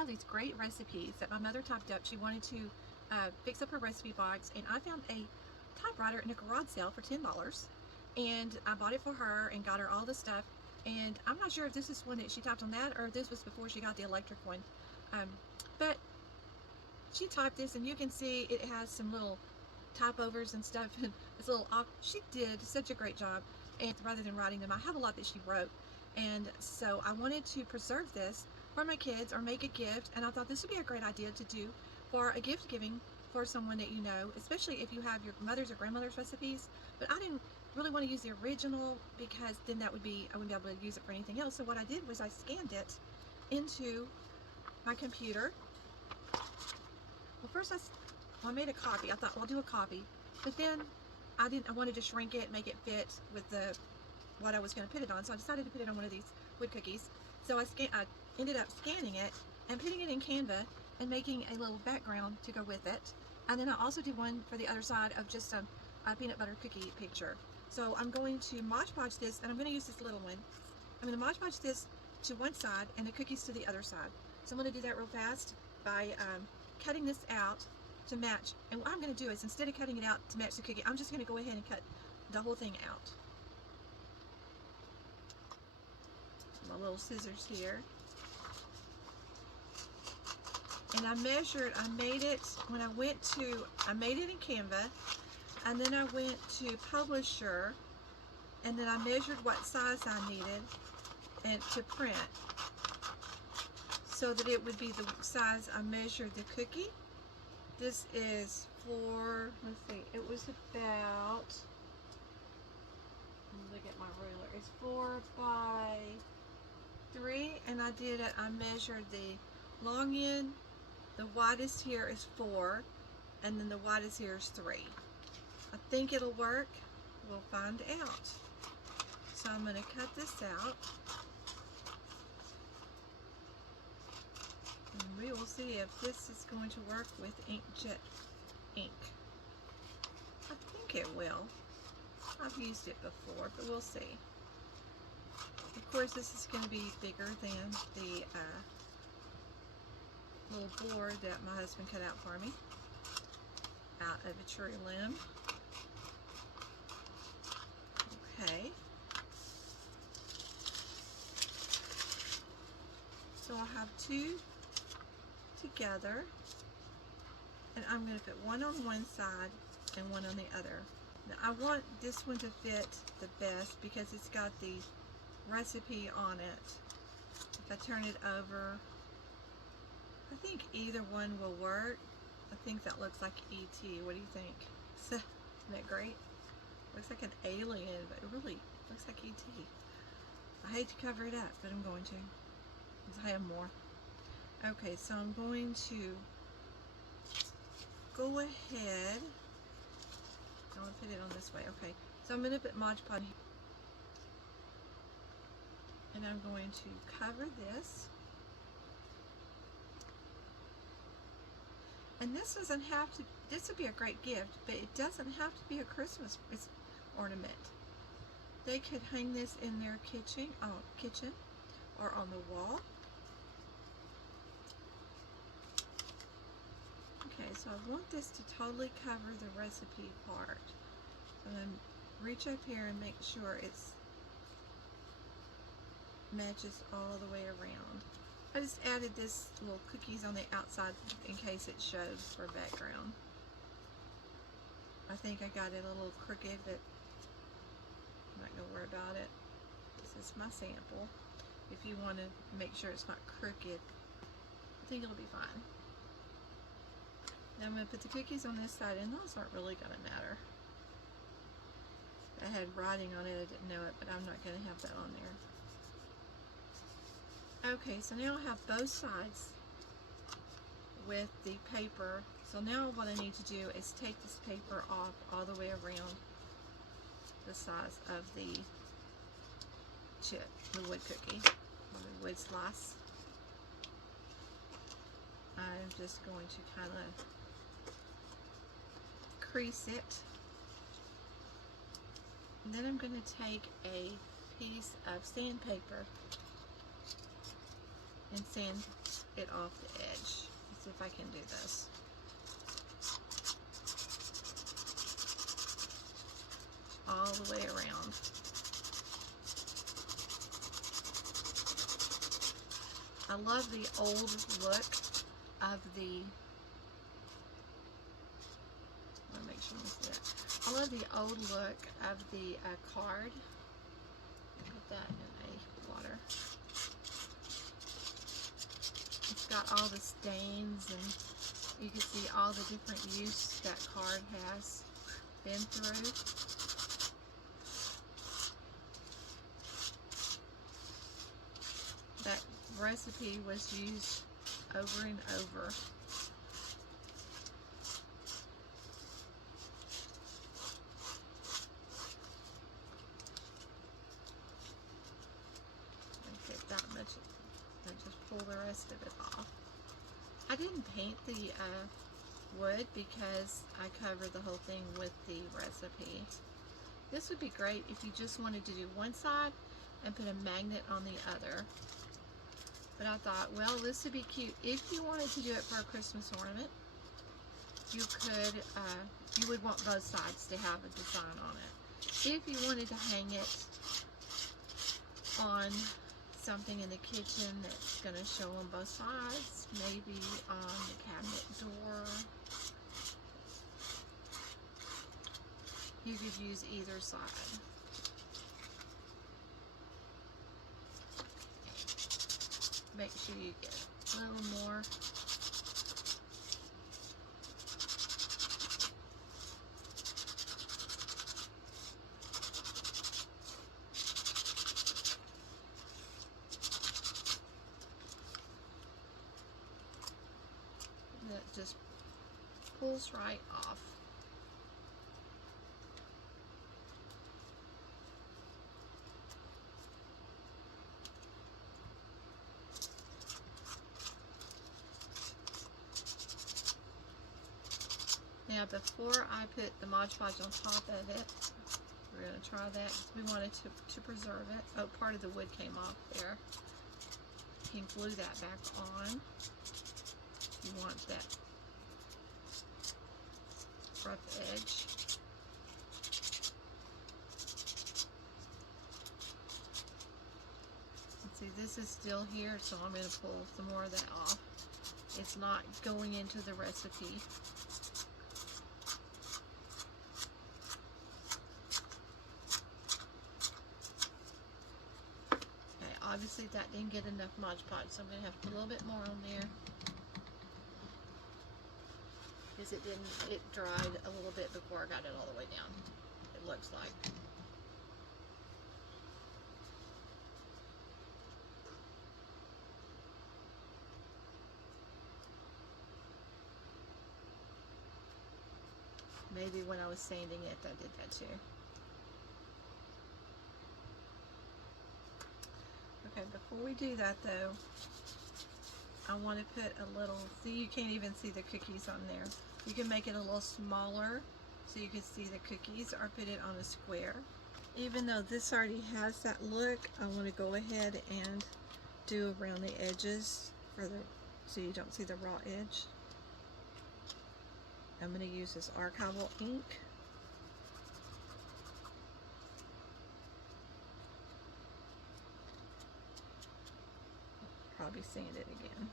have these great recipes that my mother typed up. She wanted to fix up her recipe box, and I found a typewriter in a garage sale for $10, and I bought it for her and got her all the stuff. And I'm not sure if this is one that she typed on that or if this was before she got the electric one, but she typed this, and you can see it has some little type overs and stuff, and it's a little off. She did such a great job, and rather than writing them, I have a lot that she wrote, and so I wanted to preserve this for my kids or make a gift, and I thought this would be a great idea to do for a gift giving for someone that you know, especially if you have your mother's or grandmother's recipes. But I didn't really want to use the original, because then that would be, I wouldn't be able to use it for anything else. So what I did was I scanned it into my computer. Well, first I made a copy. I thought, well, I'll do a copy, but then I wanted to shrink it, make it fit with what I was going to put it on. So I decided to put it on one of these wood cookies. So I ended up scanning it and putting it in Canva and making a little background to go with it. And then I also did one for the other side of just a peanut butter cookie picture. So I'm going to Mod Podge this, and I'm going to use this little one. I'm going to Mod Podge this to one side and the cookies to the other side. So I'm going to do that real fast by cutting this out to match. And what I'm going to do is, instead of cutting it out to match the cookie, I'm just going to go ahead and cut the whole thing out. My little scissors here. And I measured, I made it in Canva, and then I went to Publisher, and then I measured what size I needed and to print, so that it would be the size I measured the cookie. This is for, let's see, it was about, look at my ruler, it's 4 by 3, and I did it, I measured the long end, the widest here is 4, and then the widest here is 3. I think it'll work. We'll find out. So I'm going to cut this out, and we will see if this is going to work with inkjet ink. I think it will. I've used it before, but we'll see. Of course, this is going to be bigger than the little board that my husband cut out for me out of a tree limb. Okay. So I'll have 2 together, and I'm going to put one on one side and one on the other. Now I want this one to fit the best because it's got the recipe on it. If I turn it over, I think either one will work. I think that looks like E.T. What do you think? Isn't that great? Looks like an alien, but it really looks like E.T. I hate to cover it up, but I'm going to, because I have more. Okay, so I'm going to go ahead. I want to put it on this way. Okay, so I'm going to put Mod Podge here, and I'm going to cover this. And this doesn't have to, this would be a great gift, but it doesn't have to be a Christmas ornament. They could hang this in their kitchen or on the wall. Okay, so I want this to totally cover the recipe part. So I'm going to reach up here and make sure it's matches all the way around. I just added this little cookies on the outside in case it shows for background. I think I got it a little crooked, but I'm not going to worry about it. This is my sample. If you want to make sure it's not crooked, I think it'll be fine. Now I'm going to put the cookies on this side, and those aren't really going to matter. I had writing on it, I didn't know it, but I'm not going to have that on there. Okay, so now I have both sides with the paper. So now what I need to do is take this paper off all the way around the size of the chip, the wood cookie, or the wood slice. I'm just going to kind of crease it. And then I'm going to take a piece of sandpaper and sand it off the edge. Let's see if I can do this. All the way around. I love the old look of the, I want to make sure you see that. I love the old look of the card. Put that in a water. It's got all the stains, and you can see all the different use that card has been through. That recipe was used over and over. Get that much, and just pull the rest of it off. I didn't paint the wood because I covered the whole thing with the recipe. This would be great if you just wanted to do one side and put a magnet on the other. But I thought, well, this would be cute. If you wanted to do it for a Christmas ornament, you could, you would want both sides to have a design on it. If you wanted to hang it on something in the kitchen that's going to show on both sides, maybe on the cabinet door, you could use either side. Make sure you get a little more. And it just pulls right off. Now, before I put the Mod Podge on top of it, we're going to try that because we wanted to preserve it. Oh, part of the wood came off there. You can glue that back on. You want that rough edge. And see, this is still here, so I'm going to pull some more of that off. It's not going into the recipe. Obviously that didn't get enough Mod Podge, so I'm going to have to put a little bit more on there. Because it dried a little bit before I got it all the way down, it looks like. Maybe when I was sanding it, I did that too. Okay, before we do that though, I want to put a little, see, you can't even see the cookies on there. You can make it a little smaller so you can see the cookies, or put it on a square. Even though this already has that look, I want to go ahead and do around the edges for the, so you don't see the raw edge. I'm going to use this archival ink. Probably sand it again.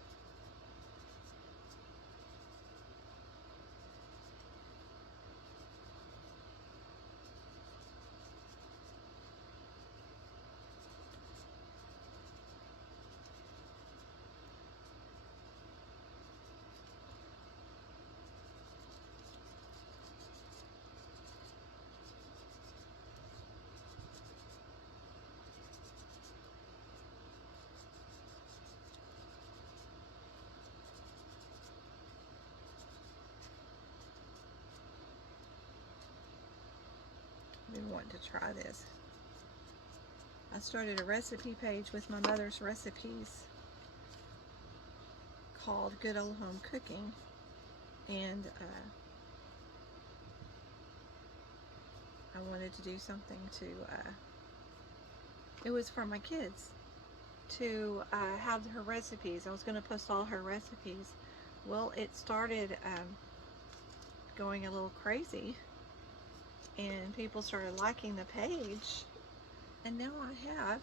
We want to try this. I started a recipe page with my mother's recipes called Good Old Home Cooking, and I wanted to do something to, it was for my kids, to have her recipes. I was going to post all her recipes. Well, it started going a little crazy, and people started liking the page, and now I have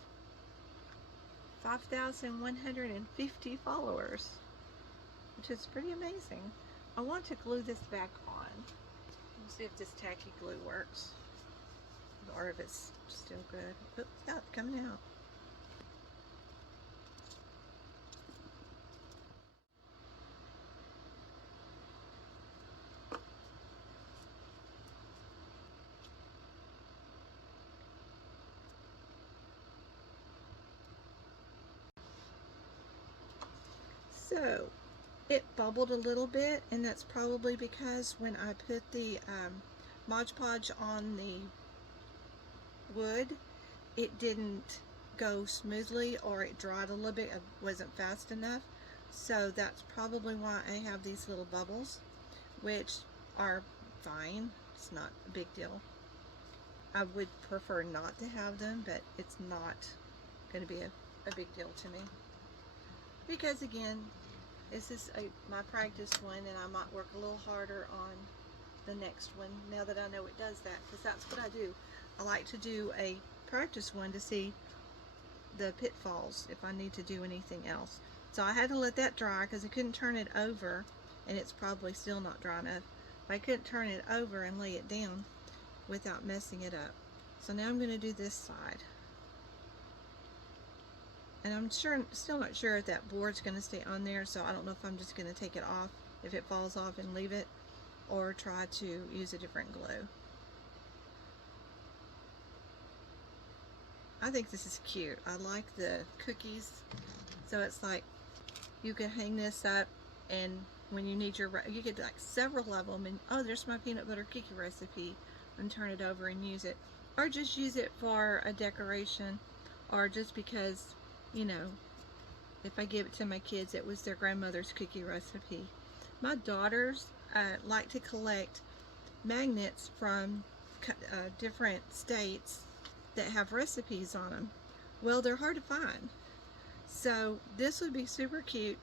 5,150 followers, which is pretty amazing. I want to glue this back on. Let's see if this tacky glue works, or if it's still good. Oops, yeah, it's coming out. So it bubbled a little bit, and that's probably because when I put the Mod Podge on the wood, it didn't go smoothly, or it dried a little bit. It wasn't fast enough. So that's probably why I have these little bubbles, which are fine. It's not a big deal. I would prefer not to have them, but it's not going to be a big deal to me. Because again, this is my practice one, and I might work a little harder on the next one now that I know it does that, because that's what I do. I like to do a practice one to see the pitfalls if I need to do anything else. So I had to let that dry because I couldn't turn it over, and it's probably still not dry enough. But I couldn't turn it over and lay it down without messing it up. So now I'm going to do this side. And I'm still not sure if that board's going to stay on there, so I don't know if I'm just going to take it off if it falls off and leave it, or try to use a different glue. I think this is cute. I like the cookies, so it's like you can hang this up, and when you need you get like several of them, and oh, there's my peanut butter cookie recipe, and turn it over and use it, or just use it for a decoration, or just because, you know, if I give it to my kids, it was their grandmother's cookie recipe. My daughters like to collect magnets from different states that have recipes on them. Well, they're hard to find. So this would be super cute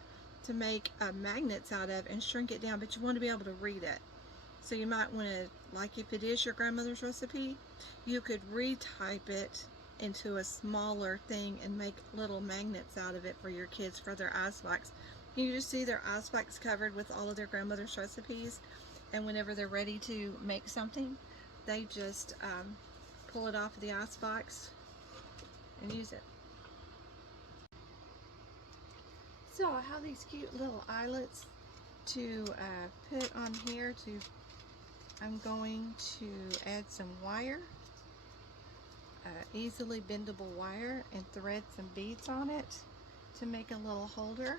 to make magnets out of and shrink it down, but you want to be able to read it. So you might want to, like if it is your grandmother's recipe, you could retype it into a smaller thing and make little magnets out of it for your kids for their icebox. You just see their icebox covered with all of their grandmother's recipes, and whenever they're ready to make something, they just pull it off of the icebox and use it. So I have these cute little eyelets to put on here. I'm going to add some wire, easily bendable wire, and thread some beads on it to make a little holder.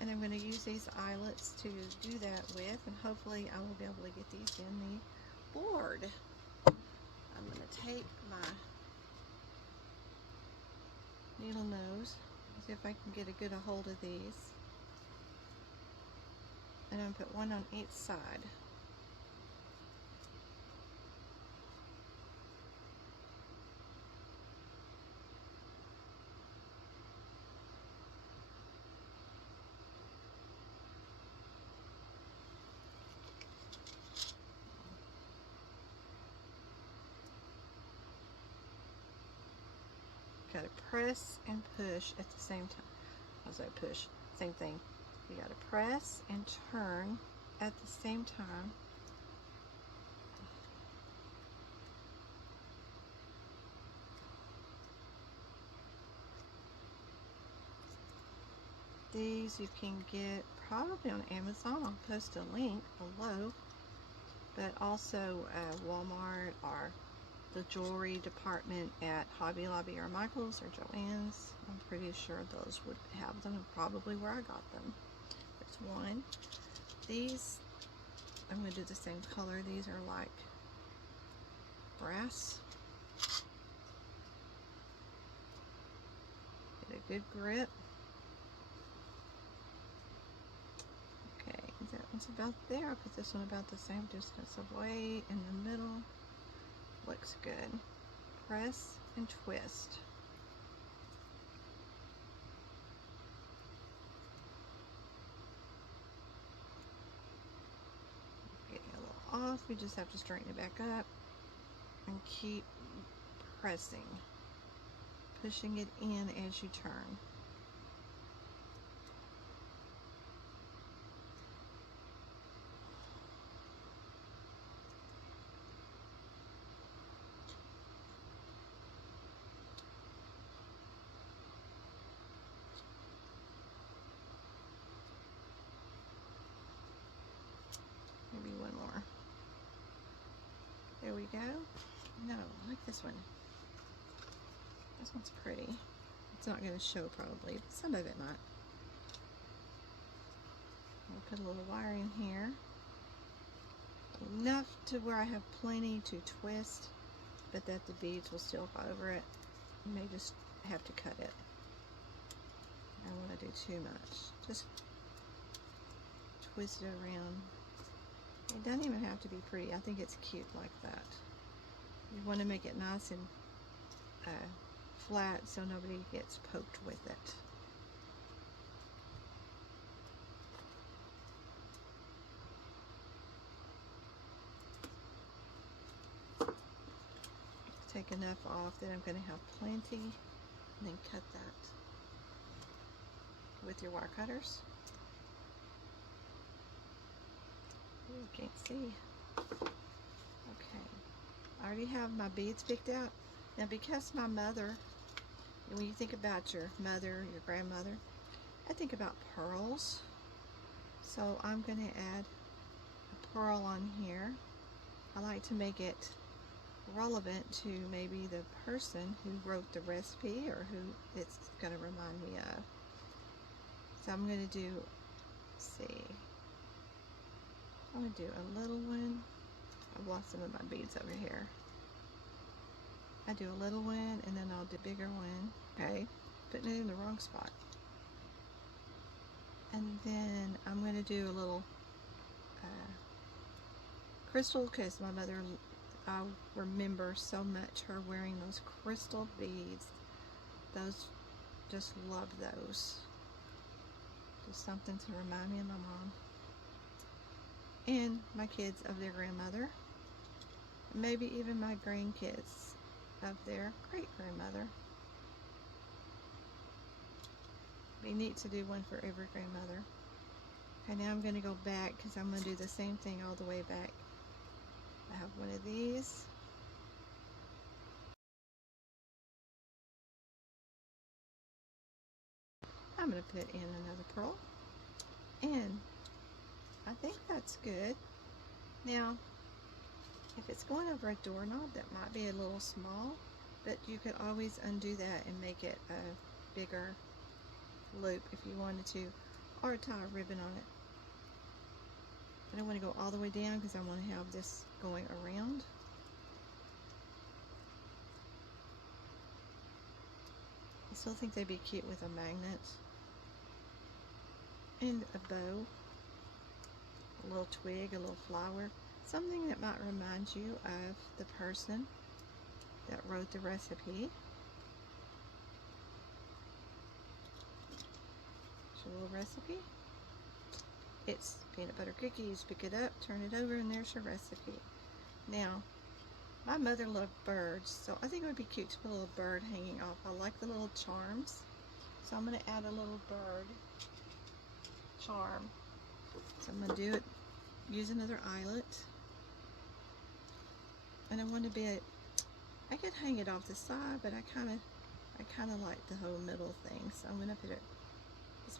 And I'm going to use these eyelets to do that with, and hopefully I will be able to get these in the board. I'm going to take my needle nose, see if I can get a good hold of these, and I'm going to put one on each side. Got to press and push at the same time. I say push, same thing. You got to press and turn at the same time. These you can get probably on Amazon. I'll post a link below, but also Walmart, or the jewelry department at Hobby Lobby or Michael's or Joann's. I'm pretty sure those would have them, and probably where I got them. There's one. These, I'm going to do the same color. These are like brass. Get a good grip. Okay, that one's about there. I'll put this one about the same distance away in the middle. Looks good. Press and twist. off, we just have to straighten it back up and keep pressing, pushing it in as you turn. Maybe one more. There we go. No, I like this one. This one's pretty. It's not going to show probably, but some of it might. I'll put a little wire in here. Enough to where I have plenty to twist, but that the beads will still go over it. You may just have to cut it. I don't want to do too much. Just twist it around. It doesn't even have to be pretty. I think it's cute like that. You want to make it nice and flat so nobody gets poked with it. Take enough off that I'm going to have plenty, and then cut that with your wire cutters. Ooh, can't see. Okay, I already have my beads picked out. Now, because my mother, when you think about your mother, your grandmother, I think about pearls. So I'm going to add a pearl on here. I like to make it relevant to maybe the person who wrote the recipe or who it's going to remind me of. So I'm going to do, let's see, I'm going to do a little one. I've lost some of my beads over here. I do a little one and then I'll do a bigger one. Okay, putting it in the wrong spot. And then I'm going to do a little crystal, because my mother, I remember so much her wearing those crystal beads. Those, just love those. Just something to remind me of my mom. And my kids of their grandmother. Maybe even my grandkids of their great-grandmother. Be neat to do one for every grandmother. Okay, now I'm going to go back because I'm going to do the same thing all the way back. I have one of these. I'm going to put in another pearl. And I think that's good. Now, if it's going over a doorknob, that might be a little small, but you could always undo that and make it a bigger loop if you wanted to, or tie a ribbon on it. I don't want to go all the way down because I want to have this going around. I still think they'd be cute with a magnet and a bow, a little twig, a little flower, something that might remind you of the person that wrote the recipe. It's a little recipe. It's peanut butter cookies. Pick it up, turn it over, and there's your recipe. Now, my mother loved birds, so I think it would be cute to put a little bird hanging off. I like the little charms, so I'm going to add a little bird charm. So I'm going to do it, use another eyelet, and I want to be I could hang it off the side, but I kind of like the whole middle thing, so I'm going to put it as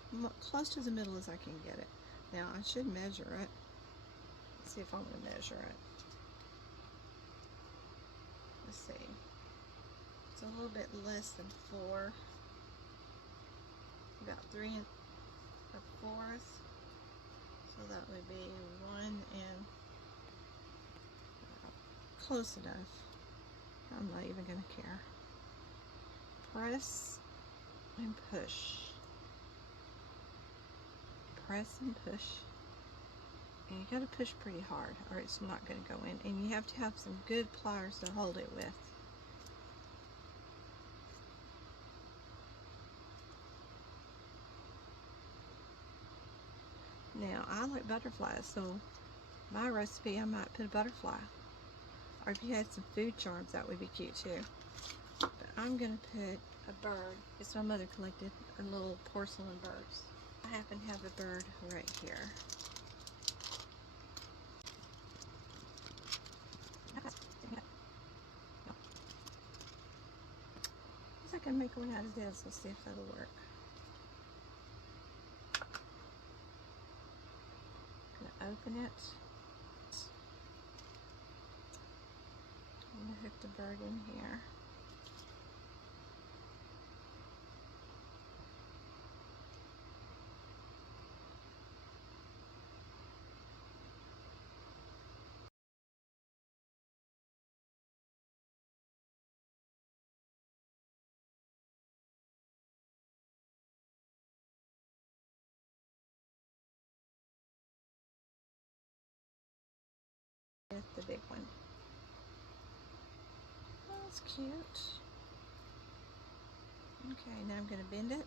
close to the middle as I can get it. Now I should measure it. Let's see if I'm going to measure it. Let's see. It's a little bit less than 4, about 3 1/4. So that would be 1 and close enough. I'm not even going to care. Press and push. Press and push. And you got to push pretty hard or it's not going to go in. And you have to have some good pliers to hold it with. Now, I like butterflies, so my recipe, I might put a butterfly. Or if you had some food charms, that would be cute too. But I'm going to put a bird. It's my mother collected little porcelain birds. I happen to have a bird right here. I can make one out of this. Let's see if that'll work. I'm going to open it. I'm going to hook the bird in here. With the big one. Oh, that's cute. Okay, now I'm going to bend it.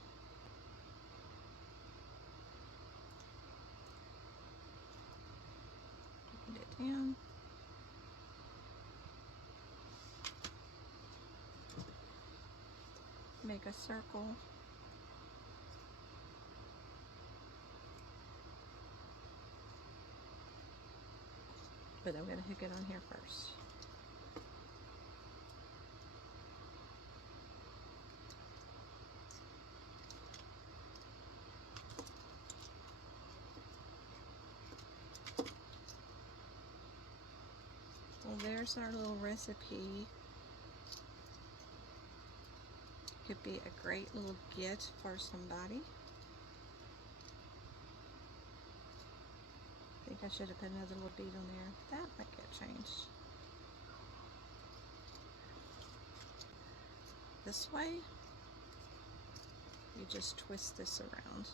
Bend it down. Make a circle. But I'm going to hook it on here first. Well, there's our little recipe. Could be a great little gift for somebody. I think I should have put another little bead on there. That might get changed. This way, you just twist this around.